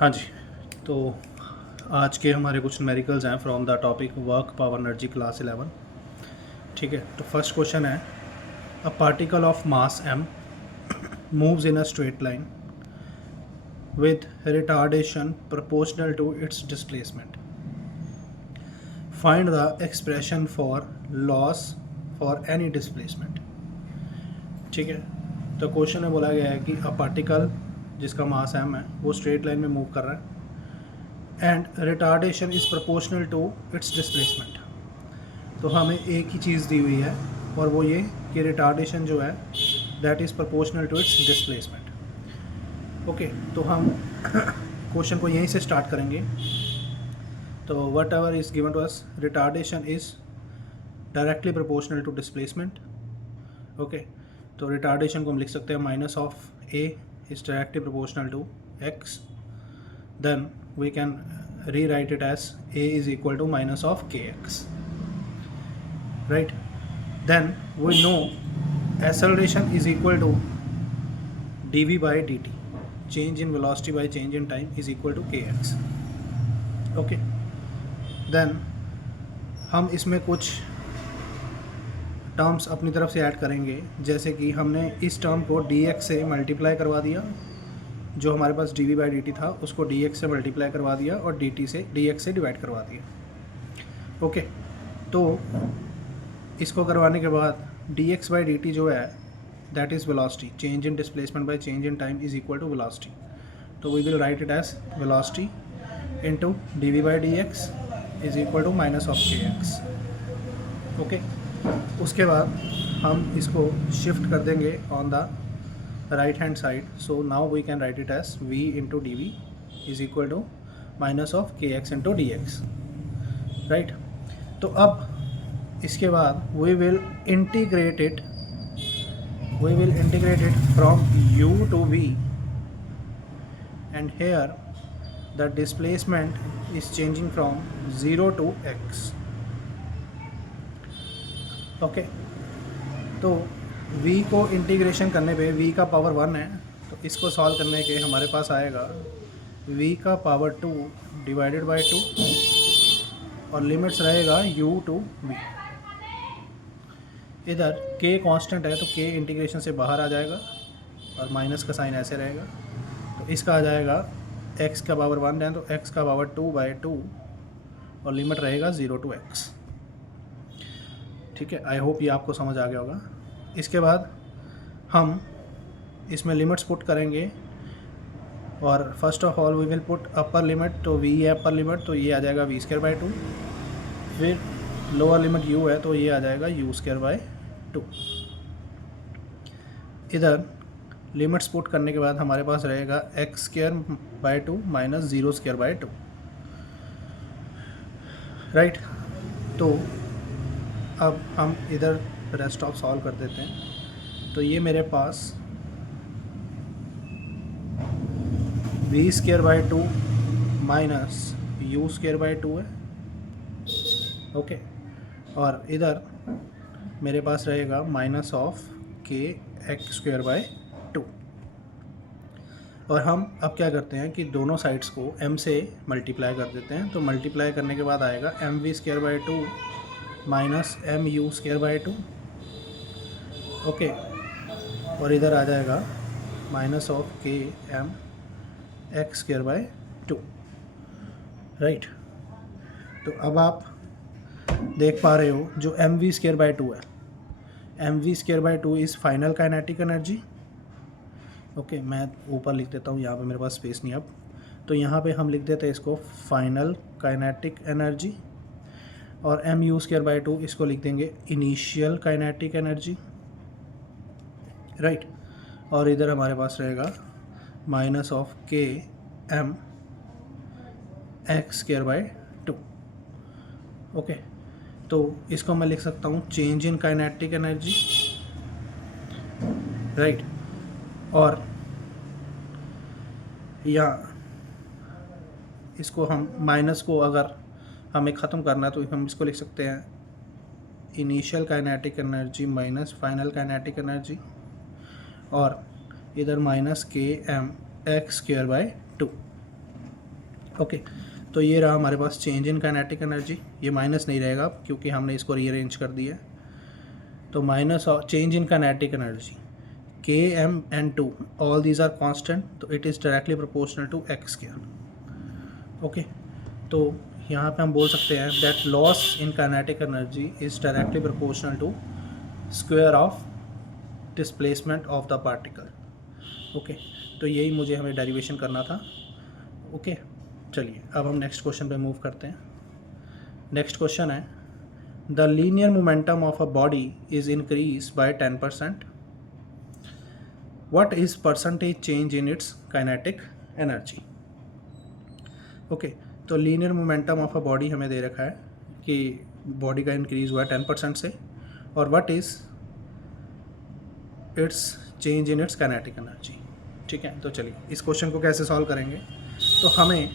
हाँ जी। तो आज के हमारे कुछ न्यूमेरिकल्स हैं from the topic work power energy class 11। ठीक है, तो फर्स्ट क्वेश्चन है a particle of mass m moves in a straight line with retardation proportional to its displacement. Find the expression for loss for any displacement. ठीक है, तो question में बोला गया है कि अ पार्टिकल जिसका मास m है वो स्ट्रेट लाइन में मूव कर रहा है and retardation is proportional to its displacement. तो हमें एक ही चीज़ दी हुई है और वो ये कि रिटार्डेशन जो है that is proportional to its displacement. Okay, तो हम क्वेश्चन को यहीं से स्टार्ट करेंगे। तो whatever is given to us, retardation is directly proportional to displacement. Okay, तो रिटार्डेशन को हम लिख सकते हैं minus of A is directly proportional to X, then we can rewrite it as a is equal to minus of kx, right? Then we know acceleration is equal to dv by dt, change in velocity by change in time is equal to kx. okay, then हम इसमें कुछ terms अपनी तरफ से add करेंगे, जैसे कि हमने इस टर्म को dx से मल्टीप्लाई करवा दिया, जो हमारे पास D V by D T था उसको डी एक्स से मल्टीप्लाई करवा दिया और डी टी से डी एक्स से डिवाइड करवा दिया। ओके, तो इसको करवाने के बाद D X by D T जो है that is velocity, change in displacement by change in time is equal to velocity. तो we will write it as velocity into D V by D X is equal to minus of के x. Okay, उसके बाद हम इसको shift कर देंगे on the right hand side, so now we can write it as v into dv is equal to minus of kx into dx, right? तो अब इसके बाद we will integrate it from u to v, and here the displacement is changing from 0 to x. okay, तो v को integration करने पे v का power 1 है, तो इसको सॉल्व करने के हमारे पास आएगा v का पावर 2 डिवाइडेड बाय 2 और लिमिट्स रहेगा u टू v। इधर k कांस्टेंट है तो k इंटीग्रेशन से बाहर आ जाएगा और माइनस का साइन ऐसे रहेगा, तो इसका आ जाएगा x का पावर 1 है तो x का पावर 2 बाई 2 और लिमिट रहेगा 0 टू x। ठीक है, आई होप ये आपको समझ आ गया होगा। इसके बाद हम इसमें लिमिट्स पुट करेंगे और first of all we will put upper limit, तो v है अपर लिमिट तो ये आ जाएगा v स्क्वायर बाई 2, फिर लोअर लिमिट u है तो ये आ जाएगा u स्क्वायर बाई 2। इधर लिमिट्स पुट करने के बाद हमारे पास रहेगा x square by 2 minus 0 square by 2, right? तो अब हम इधर रेस्ट ऑफ सॉल्व कर देते हैं। तो ये मेरे पास v square by 2 minus u square by 2 है। ओके, और इधर मेरे पास रहेगा माइनस ऑफ के एक्स स्क्वायर बाई 2। और हम अब क्या करते हैं कि दोनों साइड्स को m से मल्टीप्लाई कर देते हैं, तो मल्टीप्लाई करने के बाद आएगा M V square by 2 minus M U square by 2। Okay, और इधर आ जाएगा minus of K M X square by 2, right? तो अब आप देख पा रहे हो जो एम वी स्क्वायर बाई 2 है, M V square by 2 is final kinetic energy. Okay, मैं ऊपर लिख देता हूँ, यहाँ पे मेरे पास स्पेस नहीं अब, तो यहाँ पे हम लिख देते हैं इसको फाइनल काइनेटिक एनर्जी, और एम यू स्क्वायर बाई 2 इसको लिख देंगे इनिशियल काइनेटिक एनर्जी, राइट? और इधर हमारे पास रहेगा minus of K M X square by 2। Okay, तो इसको मैं लिख सकता हूँ change in kinetic energy, right? और या इसको हम माइनस को अगर हमें ख़त्म करना है तो हम इसको लिख सकते हैं initial kinetic energy minus final kinetic energy, और इधर minus K M X square by 2। Okay, तो ये रहा हमारे पास चेंज इन काइनेटिक एनर्जी, ये माइनस नहीं रहेगा क्योंकि हमने इसको रीअरेंज कर दिया है। तो minus change in kinetic energy के M N two, all these are constant, तो it is directly proportional to X square. Okay, तो यहाँ पे हम बोल सकते हैं that loss in kinetic energy is directly proportional to square of displacement of the particle. Okay, तो यही मुझे हमें डेरिवेशन करना था। ओके, चलिए अब हम नेक्स्ट क्वेश्चन पे मूव करते हैं। नेक्स्ट क्वेश्चन है the linear momentum of a body is increase by 10%, what is percentage change in its kinetic energy. Okay, तो linear momentum of a body हमें दे रखा है कि बॉडी का इंक्रीज हुआ है 10% से, और what is it's change in its kinetic energy. ठीक है, तो चलिए इस क्वेश्चन को कैसे सॉल्व करेंगे। तो हमें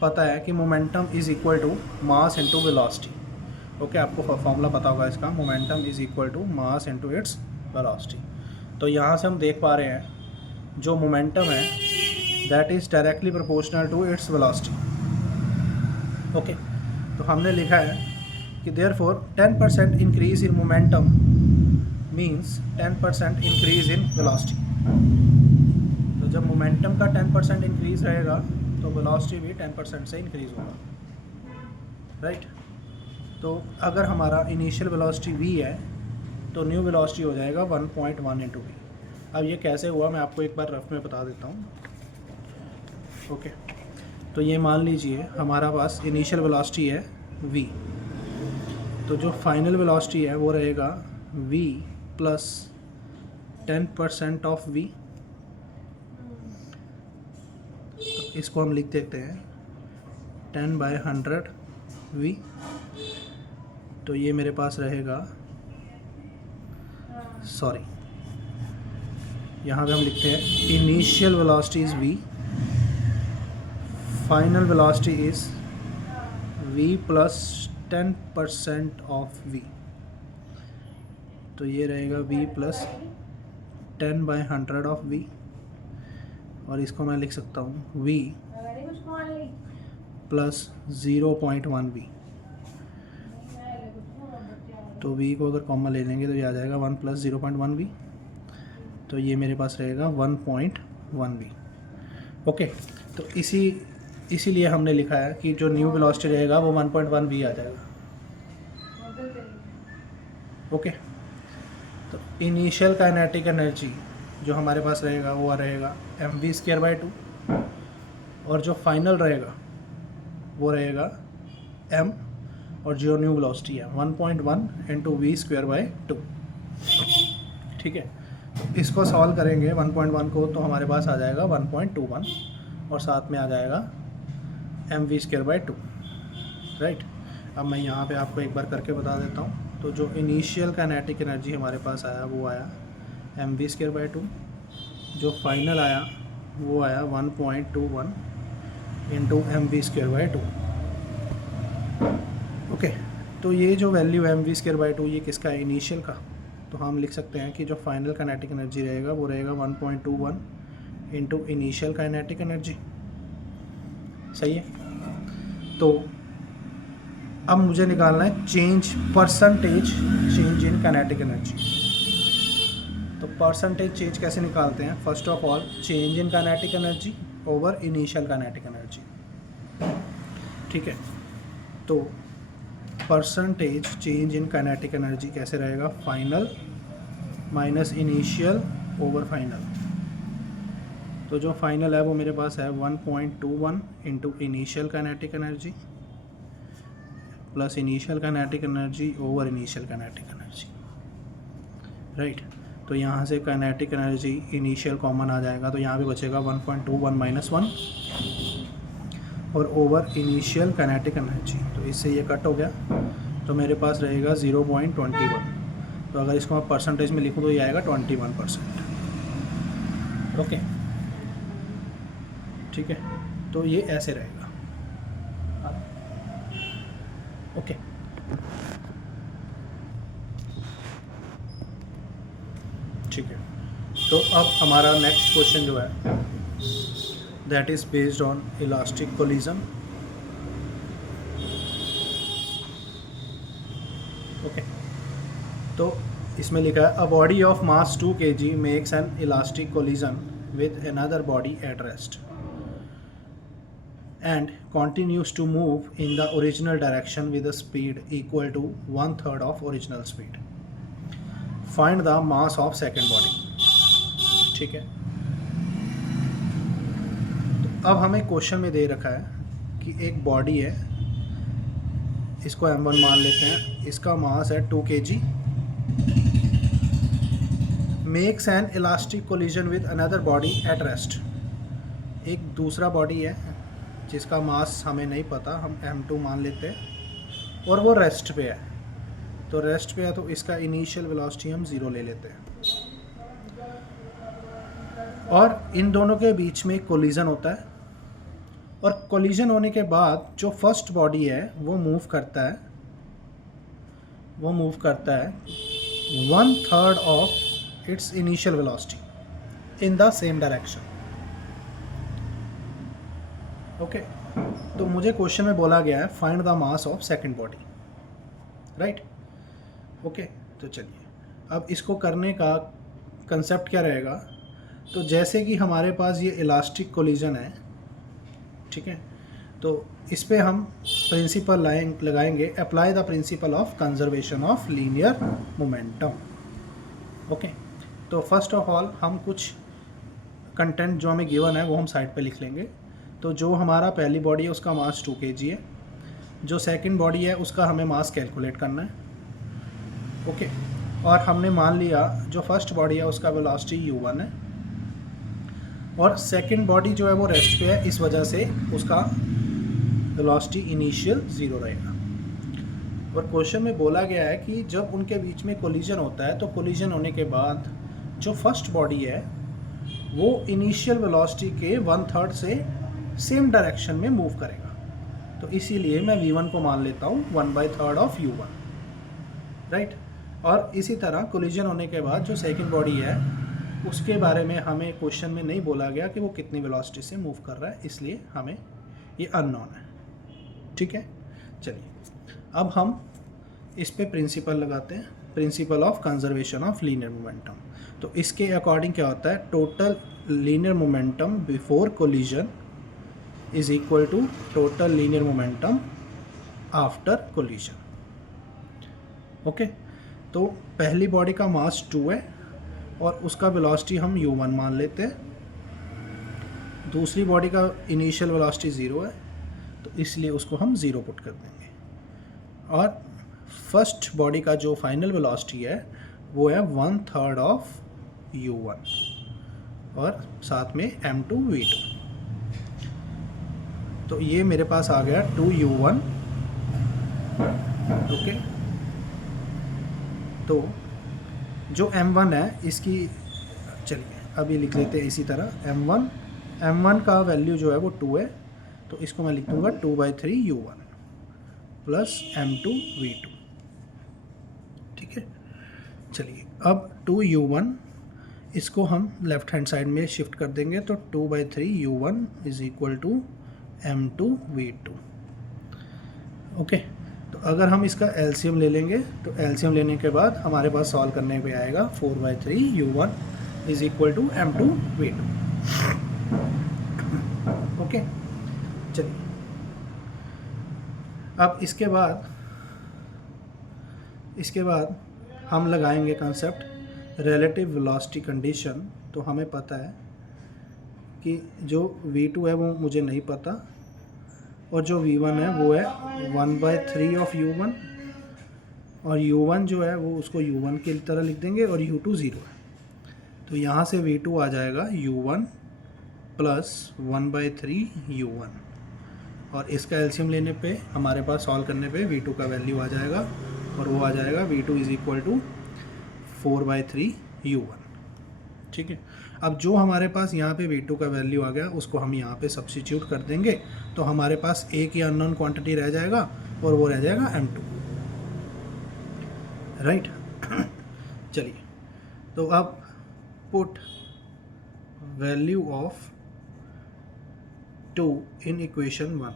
पता है कि momentum is equal to mass into velocity. Okay, आपको फॉर्मूला पता होगा इसका, momentum is equal to mass into its velocity. तो यहाँ से हम देख पा रहे हैं जो मोमेंटम है that is directly proportional to its velocity. Okay, तो हमने लिखा है कि therefore 10% increase in momentum means 10% increase in velocity. तो जब मोमेंटम का 10% इंक्रीज रहेगा तो वेलोसिटी भी 10% से इंक्रीज होगा, राइट। तो अगर हमारा इनिशियल वेलोसिटी v है तो न्यू वेलोसिटी हो जाएगा 1.1 इंटू वी। अब ये कैसे हुआ मैं आपको एक बार रफ में बता देता हूँ। ओके, तो ये मान लीजिए हमारा पास इनिशियल वेलोसिटी है v, तो जो फाइनल वेलोसिटी है वो रहेगा v प्लस 10% ऑफ v। तो इसको हम लिख देते हैं 10/100 v। तो ये मेरे पास रहेगा, सॉरी यहाँ पे हम लिखते हैं initial velocity is v, final velocity is v plus 10% of v। तो ये रहेगा v प्लस 10/100 ऑफ v, और इसको मैं लिख सकता हूँ v प्लस 0.1 v। तो v को अगर कॉमन ले लेंगे तो ये आ जाएगा 1 प्लस 0.1 v, तो ये मेरे पास रहेगा 1.1 v। ओके, तो इसीलिए हमने लिखा है कि जो न्यू वेलोसिटी रहेगा वो 1.1 v आ जाएगा। ओके, तो इनिशियल काइनेटिक एनर्जी जो हमारे पास रहेगा वो रहेगा mv²/2, और जो फाइनल रहेगा वो रहेगा m, और जो न्यू वेलोसिटी है 1.1 इंटू v²/2। ठीक है, इसको सॉल्व करेंगे 1.1 को तो हमारे पास आ जाएगा 1.21, और साथ में आ जाएगा mv²/2, राइट। अब मैं यहाँ पे आपको एक बार करके बता देता हूँ। तो जो इनिशियल काइनेटिक एनर्जी हमारे पास आया वो आया mv²/2, जो फाइनल आया वो आया 1.21 इंटू mv²/2। ओके, तो ये जो वैल्यू है mv²/2 ये किसका है, इनिशियल का। तो हम लिख सकते हैं कि जो फाइनल काइनेटिक एनर्जी रहेगा वो रहेगा 1.21 इंटू इनिशियल काइनेटिक एनर्जी। सही है, तो अब मुझे निकालना है percentage change in kinetic energy. तो परसेंटेज चेंज कैसे निकालते हैं, first of all change in kinetic energy over initial kinetic energy. ठीक है, तो percentage change in kinetic energy कैसे रहेगा, final minus initial over final. तो जो फाइनल है वो मेरे पास है 1.21 into initial kinetic energy plus initial kinetic energy over initial kinetic energy, right. तो यहाँ से काइनेटिक एनर्जी इनिशियल कॉमन आ जाएगा, तो यहाँ पे बचेगा 1.21 माइनस 1 और ओवर इनिशियल काइनेटिक एनर्जी, तो इससे ये कट हो गया, तो मेरे पास रहेगा 0.21। तो अगर इसको मैं परसेंटेज में लिखूँ तो ये आएगा 21%। ओके, ठीक है, तो ये ऐसे रहेगा। ओके, ठीक है, तो अब हमारा नेक्स्ट क्वेश्चन जो है that is based on elastic collision इसमें लिखा है a body of mass 2 kg makes an elastic collision with another body at rest and continues to move in the original direction with a speed equal to 1/3 of original speed. Find the mass of second body. ठीक है, तो अब हमें question में दे रखा है कि एक बॉडी है, इसको m1 मान लेते हैं, इसका मास है 2 kg, makes an elastic collision with another body at rest. एक दूसरा बॉडी है जिसका मास हमें नहीं पता, हम m2 मान लेते हैं, और वो रेस्ट पे है। तो रेस्ट पे है तो इसका इनिशियल वेलोसिटी हम 0 ले लेते हैं, और इन दोनों के बीच में कोलिजन होता है, और कोलिजन होने के बाद जो फर्स्ट बॉडी है वो मूव करता है 1/3 of its initial velocity in the same direction. Okay, तो मुझे क्वेश्चन में बोला गया है find the mass of second body, right. Okay, तो चलिए अब इसको करने का कंसेप्ट क्या रहेगा। तो जैसे कि हमारे पास ये इलास्टिक कोलिजन है, ठीक है, तो इस पे हम प्रिंसिपल लगाएंगे, apply the principal of conservation of linear momentum. Okay, तो फर्स्ट ऑफ ऑल हम कुछ कंटेंट जो हमें गिवन है वो हम साइड पे लिख लेंगे। तो जो हमारा पहली बॉडी है उसका मास 2 kg है, जो सेकंड बॉडी है उसका हमें मास कैलकुलेट करना है। ओके, और हमने मान लिया जो फर्स्ट बॉडी है उसका वेलोसिटी u1 है, और सेकंड बॉडी जो है वो रेस्ट पे है, इस वजह से उसका वेलोसिटी इनिशियल 0 रहेगा। और क्वेश्चन में बोला गया है कि जब उनके बीच में कोलिजन होता है तो कोलिजन होने के बाद जो फर्स्ट बॉडी है वो इनिशियल वेलोसिटी के 1/3 से सेम डायरेक्शन में मूव करेगा। तो इसीलिए मैं v1 को मान लेता हूँ 1/3 ऑफ u1, राइट। और इसी तरह कोलिजन होने के बाद जो सेकंड बॉडी है उसके बारे में हमें क्वेश्चन में नहीं बोला गया कि वो कितनी वेलोसिटी से मूव कर रहा है, इसलिए हमें ये अननोन है। ठीक है, चलिए अब हम इस पे प्रिंसिपल लगाते हैं, principle of conservation of linear momentum. तो इसके अकॉर्डिंग क्या होता है, total linear momentum before collision is equal to total linear momentum after collision. Okay, तो पहली बॉडी का मास 2 है और उसका वेलोसिटी हम u1 मान लेते हैं। दूसरी बॉडी का इनिशियल वेलोसिटी 0 है, तो इसलिए उसको हम 0 पुट कर देंगे। और फर्स्ट बॉडी का जो फाइनल वेलोसिटी है वो है 1/3 ऑफ u1 और साथ में m2 v2। तो ये मेरे पास आ गया 2u1। ओके, तो जो m1 है इसकी, चलिए अभी लिख लेते हैं इसी तरह m1 का वैल्यू जो है वो 2 है, तो इसको मैं लिख दूंगा 2/3 u1 प्लस m2 v2। ठीक है, चलिए अब 2u1 इसको हम लेफ्ट हैंड साइड में शिफ्ट कर देंगे, तो 2/3 u1 is equal to m2 v2। Okay, तो अगर हम इसका एलसीएम ले लेंगे तो एलसीएम लेने के बाद हमारे पास सॉल्व करने पे आएगा 4/3 u1 is equal to m2 v2। Okay, चलिए अब इसके बाद हम लगाएंगे कंसेप्ट रिलेटिव वेलोसिटी कंडीशन। तो हमें पता है कि जो v2 है वो मुझे नहीं पता, और जो v1 है वो है 1/3 ऑफ u1, और u1 जो है वो उसको u1 की तरह लिख देंगे, और u2 0 है। तो यहाँ से v2 आ जाएगा u1 प्लस 1/3 u1, और इसका एलसीएम लेने पे हमारे पास सॉल्व करने पे v2 का वैल्यू आ जाएगा, और वो आ जाएगा v2 is equal to 4/3 u1। ठीक है, अब जो हमारे पास यहाँ पे v2 का वैल्यू आ गया उसको हम यहाँ पे सब्स्टिट्यूट कर देंगे, तो हमारे पास एक ही अननोन क्वांटिटी रह जाएगा और वो रह जाएगा m2, राइट। चलिए, तो अब put value of 2 in equation 1।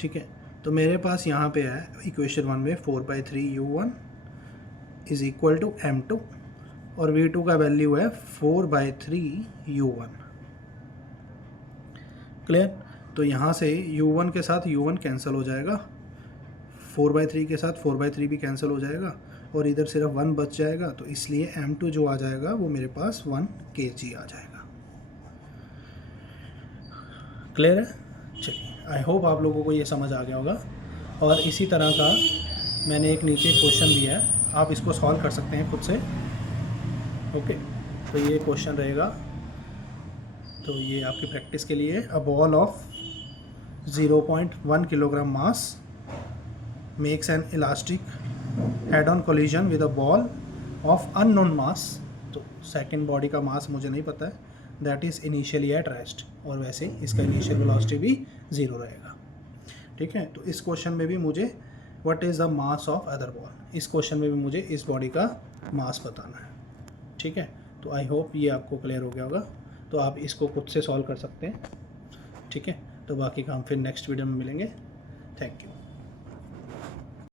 ठीक है, तो मेरे पास यहाँ पे है इक्वेशन 1 में 4/3 u1 is equal to m2 और v2 का वैल्यू है 4/3u1। क्लियर? तो यहाँ से u1 के साथ u1 कैंसिल हो जाएगा, 4/3 के साथ 4/3 भी कैंसिल हो जाएगा और इधर सिर्फ 1 बच जाएगा, तो इसलिए m2 जो आ जाएगा वो मेरे पास 1 kg आ जाएगा। क्लियर है? चलिए, आई होप आप लोगों को ये समझ आ गया होगा। और इसी तरह का मैंने एक नीचे क्वेश्चन दिया है, आप इसको सॉल्व कर सकते हैं खुद से। ओके, तो ये क्वेश्चन रहेगा, तो ये आपकी प्रैक्टिस के लिए। A ball of 0.1 kilogram mass makes an elastic head on collision with a ball of unknown मास। तो सेकंड बॉडी का मास मुझे नहीं पता है, that is initially at rest, और वैसे इसका इनिशियल वेलोसिटी भी 0 रहेगा। ठीक है, तो इस क्वेश्चन में भी मुझे what is the mass of other ball, इस क्वेश्चन में भी मुझे इस बॉडी का मास बताना है। ठीक है, तो आई होप ये आपको क्लियर हो गया होगा। तो आप इसको खुद से सॉल्व कर सकते हैं। ठीक है, तो बाकी काम फिर नेक्स्ट वीडियो में मिलेंगे। Thank you.